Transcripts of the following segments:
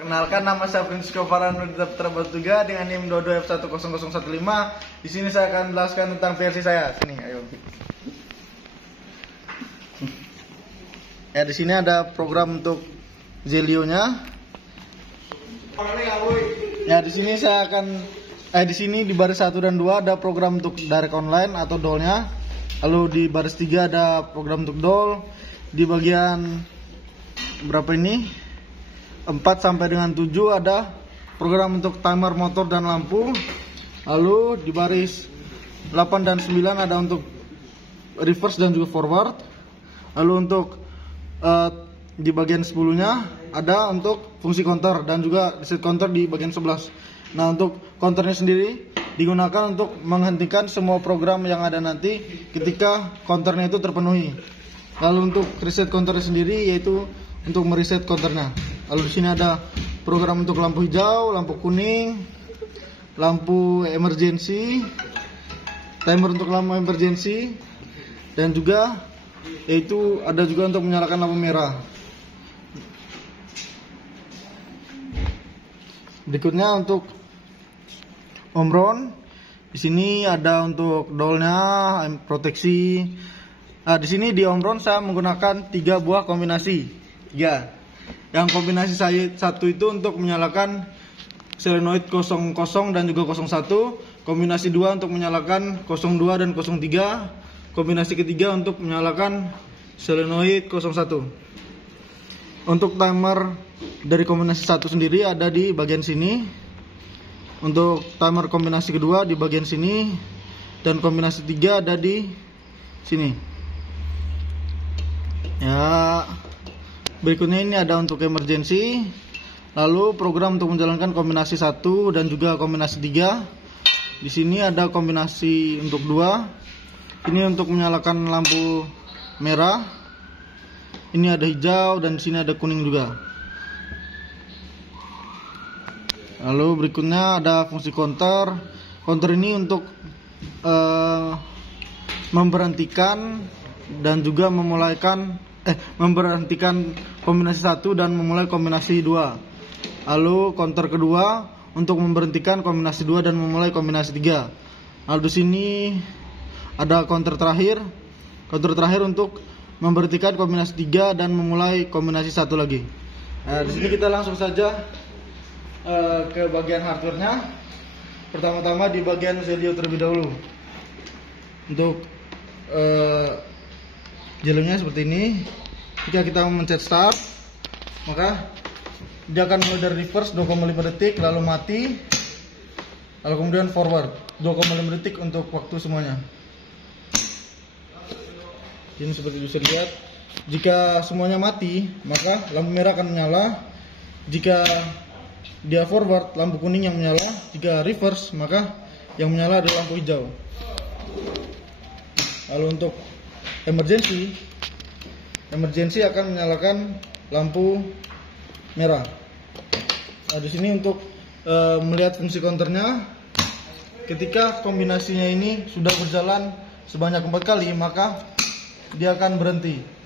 Perkenalkan, nama saya Francisco Farhanudita Terbatugah dengan NIM 22F10015. Di sini saya akan menjelaskan tentang versi saya. Sini, ayo. Ya, di sini ada program untuk Zelio-nya. Ya, di sini saya akan di sini di baris 1 dan 2 ada program untuk direct online atau DOL-nya. Lalu di baris 3 ada program untuk DOL. Di bagian berapa ini? 4 sampai dengan 7 ada program untuk timer motor dan lampu. Lalu di baris 8 dan 9 ada untuk reverse dan juga forward. Lalu untuk di bagian 10-nya ada untuk fungsi counter dan juga reset counter di bagian 11. Nah, untuk counternya sendiri digunakan untuk menghentikan semua program yang ada nanti ketika counternya itu terpenuhi. Lalu untuk reset counternya sendiri yaitu untuk mereset counternya. Lalu di sini ada program untuk lampu hijau, lampu kuning, lampu emergency, timer untuk lampu emergency, dan juga yaitu ada juga untuk menyalakan lampu merah. Berikutnya untuk omron. Di sini ada untuk DOL-nya, proteksi. Nah, di sini di omron saya menggunakan 3 buah kombinasi. Ya. Yang kombinasi saya satu itu untuk menyalakan solenoid 00 dan juga 01. Kombinasi 2 untuk menyalakan 02 dan 03. Kombinasi ketiga untuk menyalakan solenoid 01. Untuk timer dari kombinasi 1 sendiri ada di bagian sini. Untuk timer kombinasi kedua di bagian sini. Dan kombinasi 3 ada di sini. Ya. Berikutnya ini ada untuk emergency. Lalu program untuk menjalankan kombinasi 1 dan juga kombinasi 3. Di sini ada kombinasi untuk 2. Ini untuk menyalakan lampu merah. Ini ada hijau dan di sini ada kuning juga. Lalu berikutnya ada fungsi counter. Counter ini untuk memberhentikan dan juga memberhentikan kombinasi 1 dan memulai kombinasi 2. Lalu counter kedua untuk memberhentikan kombinasi 2 dan memulai kombinasi 3. Lalu di sini ada counter terakhir. Counter terakhir untuk memberhentikan kombinasi 3 dan memulai kombinasi 1 lagi. Nah, di sini kita langsung saja ke bagian hardware-nya. Pertama-tama di bagian Zelio terlebih dahulu. Untuk jalurnya seperti ini. Jika kita mencet start, maka dia akan mulai dari reverse 2,5 detik, lalu mati, lalu kemudian forward 2,5 detik untuk waktu semuanya. Ini seperti bisa lihat, jika semuanya mati, maka lampu merah akan menyala. Jika dia forward, lampu kuning yang menyala. Jika reverse, maka yang menyala adalah lampu hijau. Lalu untuk emergency akan menyalakan lampu merah. Nah, di sini untuk melihat fungsi counternya, ketika kombinasinya ini sudah berjalan sebanyak 4 kali, maka dia akan berhenti.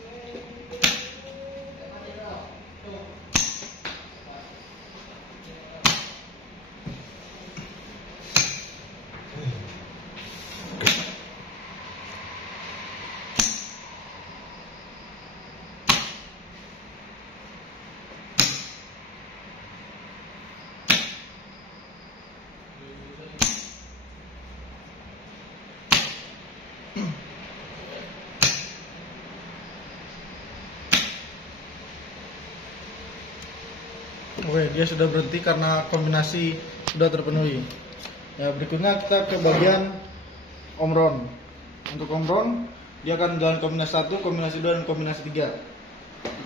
Oke, dia sudah berhenti karena kombinasi sudah terpenuhi. Ya, berikutnya kita ke bagian omron. Untuk omron, dia akan jalan kombinasi 1, kombinasi 2, dan kombinasi 3.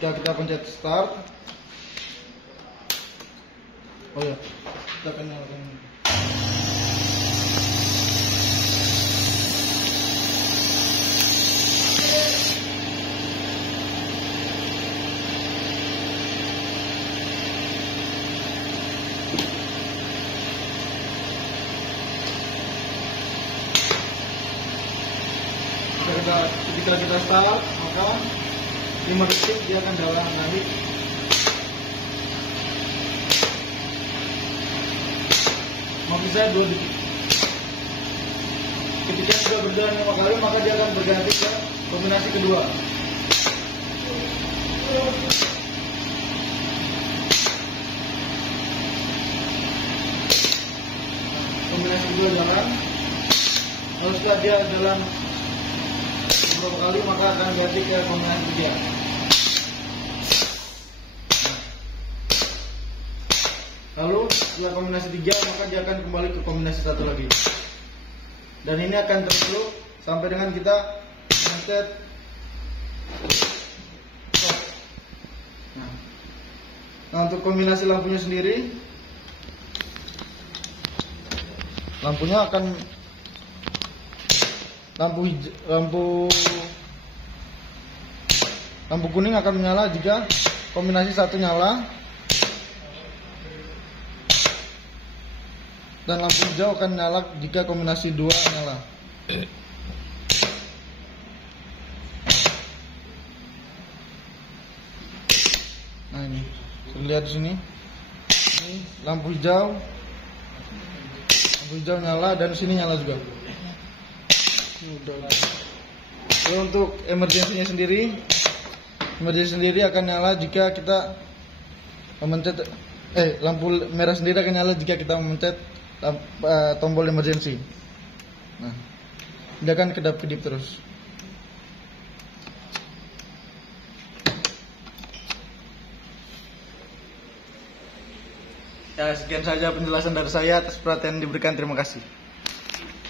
Jika kita pencet start, kita akan nyalakan. Ketika kita start, maka 5 detik dia akan jalan naik. maksud saya 2 detik. Ketika sudah berjalan 5 kali, maka dia akan berganti ke kombinasi kedua. Kombinasi kedua jalan. Lalu setelah dia jalan beberapa kali, maka akan ganti ke kombinasi ketiga. Lalu setelah kombinasi 3, maka dia akan kembali ke kombinasi 1 lagi. Dan ini akan terus sampai dengan kita mencet. Nah, untuk kombinasi lampunya sendiri, lampunya akan lampu kuning akan menyala jika kombinasi 1 nyala, dan lampu hijau akan nyala jika kombinasi 2 nyala. Nah, ini lihat di sini. Ini lampu hijau nyala, dan sini nyala juga. Lalu untuk emergensinya sendiri akan nyala jika kita memencet lampu merah sendiri akan nyala jika kita memencet tombol emergency. Nah, dia akan kedap-kedip terus. Ya, sekian saja penjelasan dari saya. Atas perhatian diberikan, terima kasih.